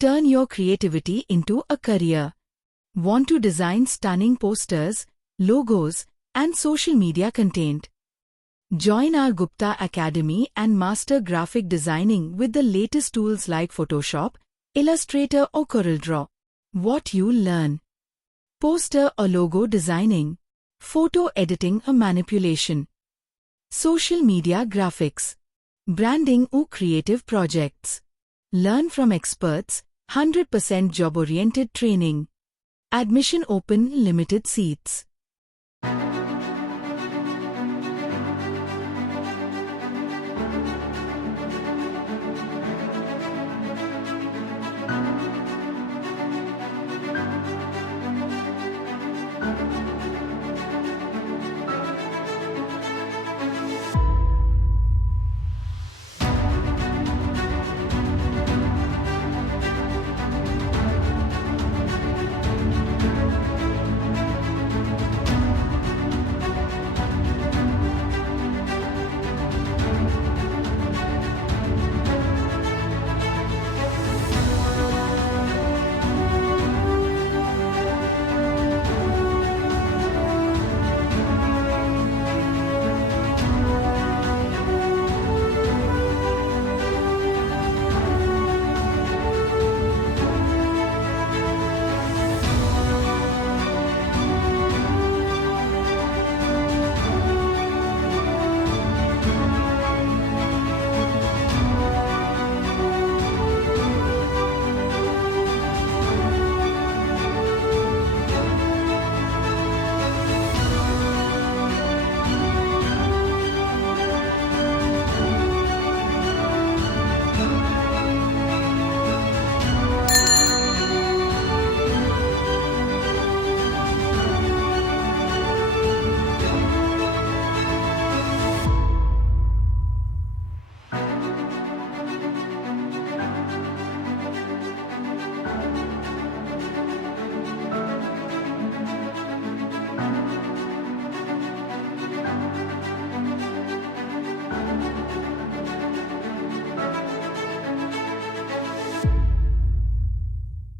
Turn your creativity into a career. Want to design stunning posters, logos, and social media content? Join R Gupta Academy and master graphic designing with the latest tools like Photoshop, Illustrator or CorelDRAW. What you'll learn: poster or logo designing, photo editing or manipulation, social media graphics, branding or creative projects. Learn from experts, 100% job-oriented training. Admission open, limited seats.